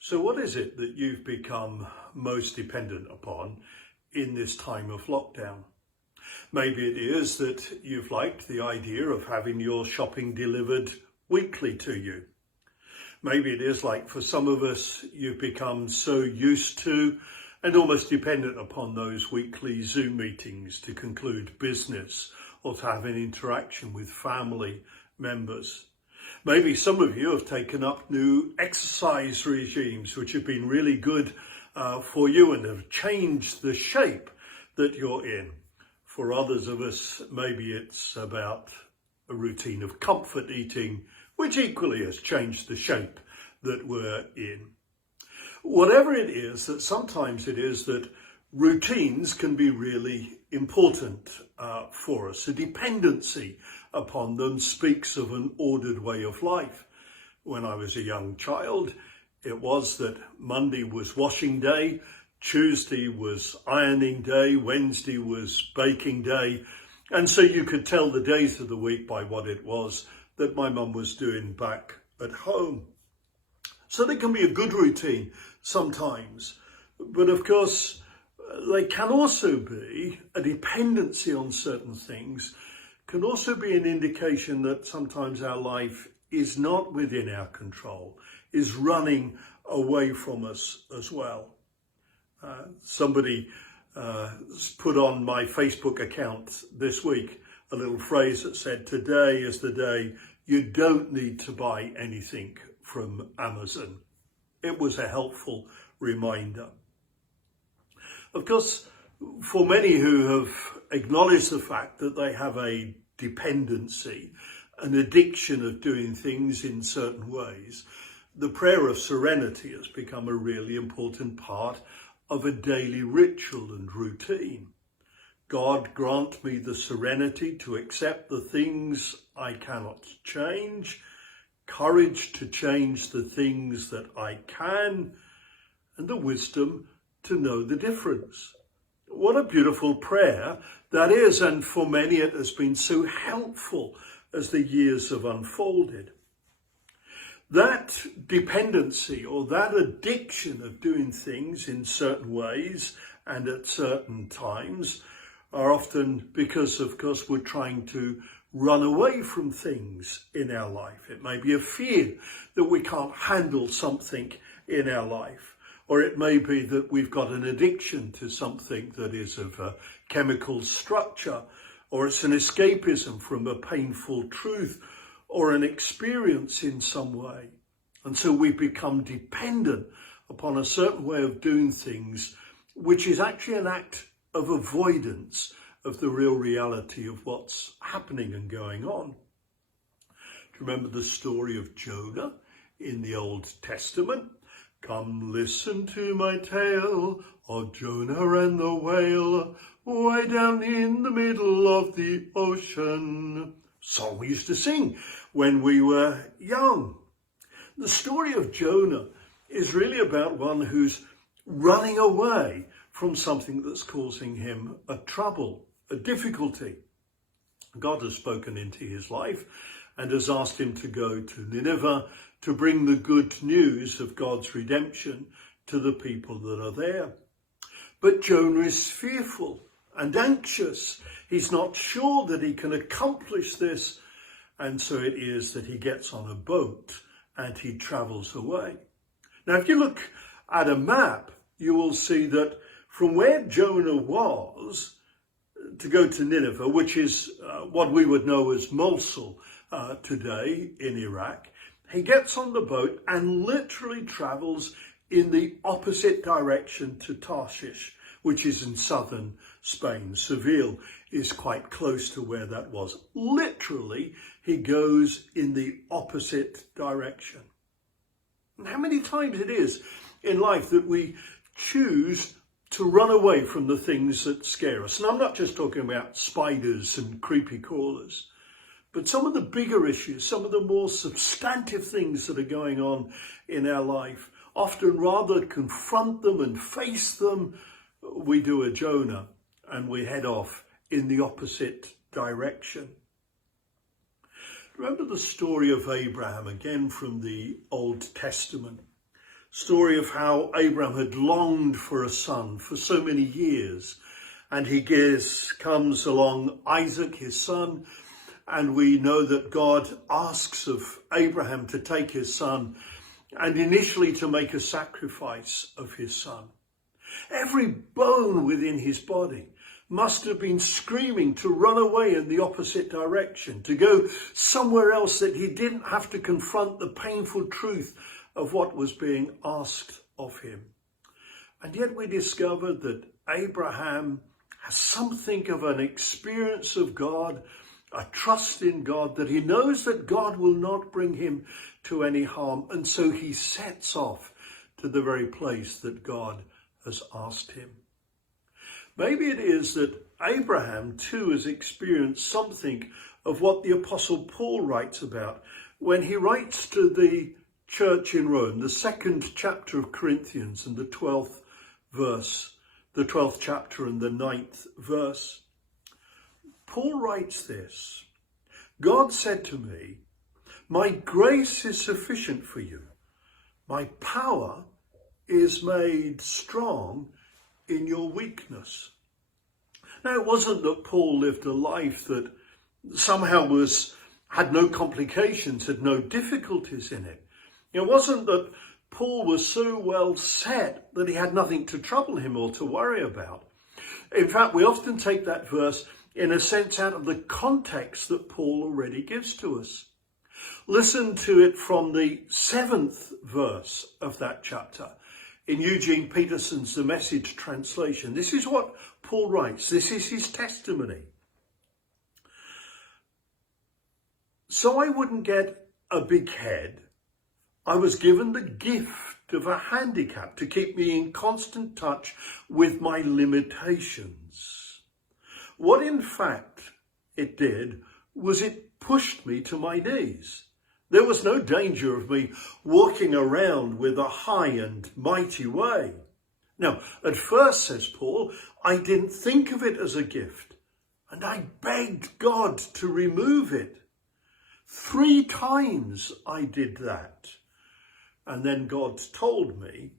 So what is it that you've become most dependent upon in this time of lockdown? Maybe it is that you've liked the idea of having your shopping delivered weekly to you. Maybe it is like for some of us, you've become so used to and almost dependent upon those weekly Zoom meetings to conclude business or to have an interaction with family members. Maybe some of you have taken up new exercise regimes which have been really good for you and have changed the shape that you're in. For others of us, maybe it's about a routine of comfort eating, which equally has changed the shape that we're in. Whatever it is, that sometimes it is that routines can be really important for us. A dependency upon them speaks of an ordered way of life. When I was a young child, it was that Monday was washing day, Tuesday was ironing day, Wednesday was baking day, and so you could tell the days of the week by what it was that my mum was doing back at home. So they can be a good routine sometimes, but of course they can also be a dependency on certain things, can also be an indication that sometimes our life is not within our control, is running away from us as well. Somebody put on my Facebook account this week a little phrase that said, "Today is the day you don't need to buy anything from Amazon." It was a helpful reminder. Of course, for many who have acknowledged the fact that they have a dependency, an addiction of doing things in certain ways, the prayer of serenity has become a really important part of a daily ritual and routine. God, grant me the serenity to accept the things I cannot change, courage to change the things that I can, and the wisdom to know the difference. What a beautiful prayer that is, and for many it has been so helpful as the years have unfolded. That dependency or that addiction of doing things in certain ways and at certain times are often because, of course, we're trying to run away from things in our life. It may be a fear that we can't handle something in our life, or it may be that we've got an addiction to something that is of a chemical structure, or it's an escapism from a painful truth or an experience in some way. And so we become dependent upon a certain way of doing things, which is actually an act of avoidance of the real reality of what's happening and going on. Do you remember the story of Jonah in the Old Testament? "Come listen to my tale of Jonah and the whale, way down in the middle of the ocean." Song we used to sing when we were young. The story of Jonah is really about one who's running away from something that's causing him a trouble, a difficulty. God has spoken into his life and has asked him to go to Nineveh to bring the good news of God's redemption to the people that are there. But Jonah is fearful and anxious. He's not sure that he can accomplish this. And so it is that he gets on a boat and he travels away. Now, if you look at a map, you will see that from where Jonah was to go to Nineveh, which is what we would know as Mosul today in Iraq, he gets on the boat and literally travels in the opposite direction to Tarshish, which is in southern Spain. Seville is quite close to where that was. Literally, he goes in the opposite direction. And how many times it is in life that we choose to run away from the things that scare us. And I'm not just talking about spiders and creepy crawlers, but some of the bigger issues, some of the more substantive things that are going on in our life. Often rather confront them and face them, we do a Jonah and we head off in the opposite direction. Remember the story of Abraham, again from the Old Testament. Story of how Abraham had longed for a son for so many years, and comes along Isaac, his son, and we know that God asks of Abraham to take his son and initially to make a sacrifice of his son. Every bone within his body must have been screaming to run away in the opposite direction, to go somewhere else that he didn't have to confront the painful truth of what was being asked of him. And yet we discovered that Abraham has something of an experience of God, a trust in God, that he knows that God will not bring him to any harm. And so he sets off to the very place that God has asked him. Maybe it is that Abraham too has experienced something of what the Apostle Paul writes about when he writes to the church in Rome, the 2nd chapter of Corinthians and the 12th verse, the 12th chapter and the 9th verse. Paul writes this: God said to me, my grace is sufficient for you. My power is made strong in your weakness. Now, it wasn't that Paul lived a life that somehow had no complications, had no difficulties in it. It wasn't that Paul was so well set that he had nothing to trouble him or to worry about. In fact, we often take that verse in a sense out of the context that Paul already gives to us. Listen to it from the 7th verse of that chapter in Eugene Peterson's The Message translation. This is what Paul writes. This is his testimony. So I wouldn't get a big head, I was given the gift of a handicap to keep me in constant touch with my limitations. What in fact it did was it pushed me to my knees. There was no danger of me walking around with a high and mighty way. Now, at first, says Paul, I didn't think of it as a gift, and I begged God to remove it. 3 times I did that. And then God told me,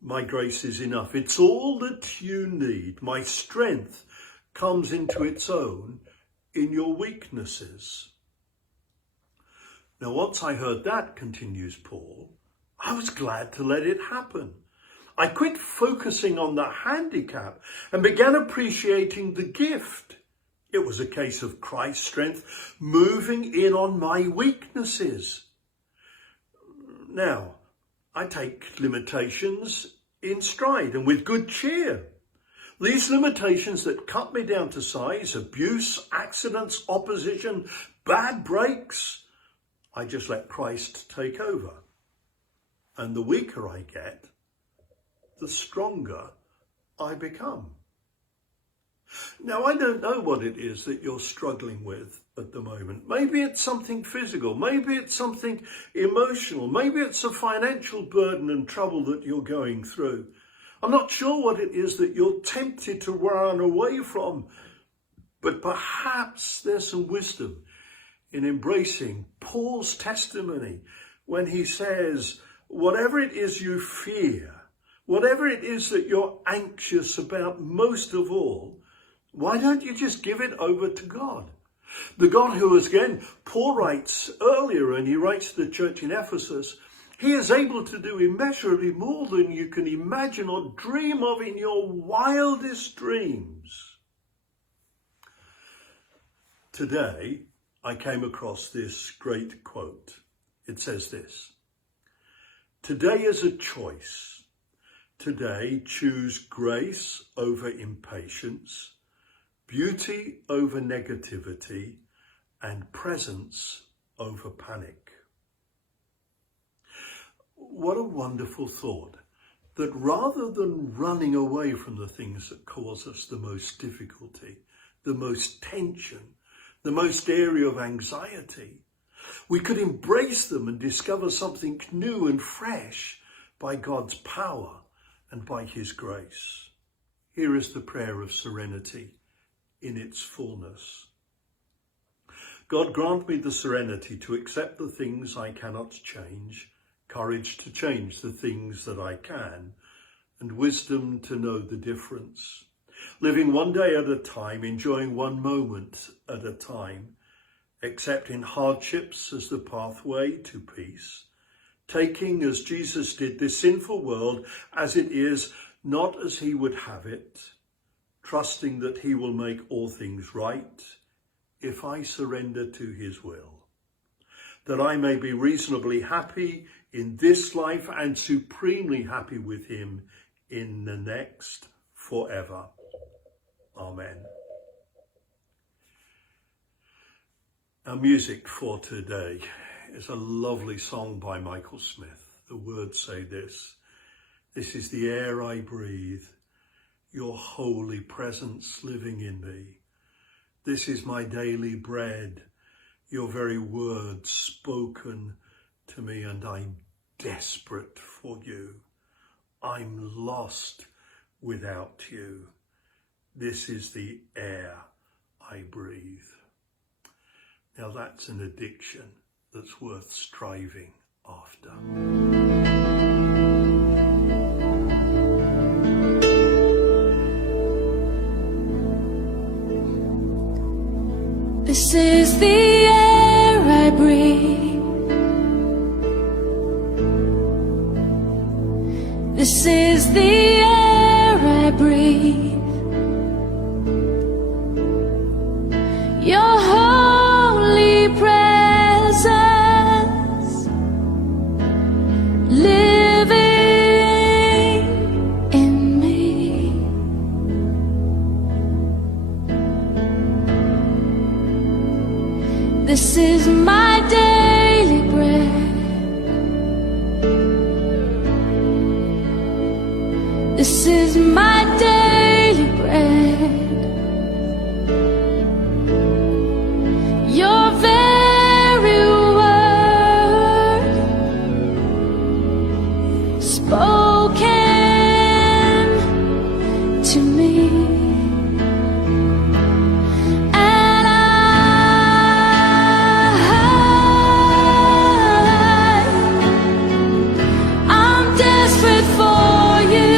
my grace is enough. It's all that you need. My strength comes into its own in your weaknesses. Now, once I heard that, continues Paul, I was glad to let it happen. I quit focusing on the handicap and began appreciating the gift. It was a case of Christ's strength moving in on my weaknesses. Now, I take limitations in stride and with good cheer. These limitations that cut me down to size, abuse, accidents, opposition, bad breaks, I just let Christ take over. And the weaker I get, the stronger I become. Now, I don't know what it is that you're struggling with at the moment. Maybe it's something physical. Maybe it's something emotional. Maybe it's a financial burden and trouble that you're going through. I'm not sure what it is that you're tempted to run away from, but perhaps there's some wisdom in embracing Paul's testimony when he says, whatever it is you fear, whatever it is that you're anxious about most of all, why don't you just give it over to God? The God who, again, Paul writes earlier, and he writes to the church in Ephesus, he is able to do immeasurably more than you can imagine or dream of in your wildest dreams. Today, I came across this great quote. It says this: today is a choice. Today, choose grace over impatience, beauty over negativity, and presence over panic. What a wonderful thought, that rather than running away from the things that cause us the most difficulty, the most tension, the most area of anxiety, we could embrace them and discover something new and fresh by God's power and by his grace. Here is the prayer of serenity in its fullness. God, grant me the serenity to accept the things I cannot change, courage to change the things that I can, and wisdom to know the difference. Living one day at a time, enjoying one moment at a time, accepting hardships as the pathway to peace, taking, as Jesus did, this sinful world as it is, not as he would have it, trusting that he will make all things right if I surrender to his will, that I may be reasonably happy in this life and supremely happy with him in the next forever. Amen. Our music for today is a lovely song by Michael Smith. The words say this: "This is the air I breathe, your holy presence living in me. This is my daily bread, your very words spoken to me, and I'm desperate for you. I'm lost without you. This is the air I breathe." Now that's an addiction that's worth striving after. This is the air I breathe. This is the air I breathe. Your holy presence living in me. This is my daily bread. This is my daily bread. Your very word spoken to me, and I'm desperate for you.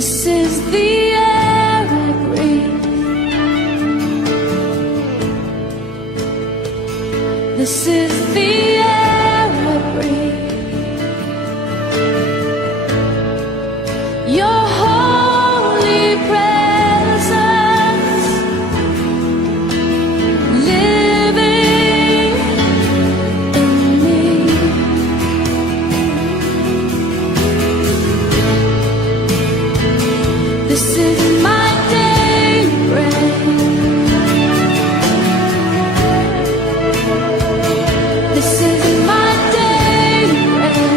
This is the air I breathe. This is the air I breathe. Your holy presence living in me. This is my daily bread. This is my daily bread.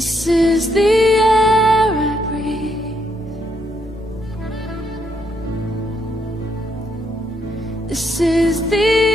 This is the air I breathe. This is the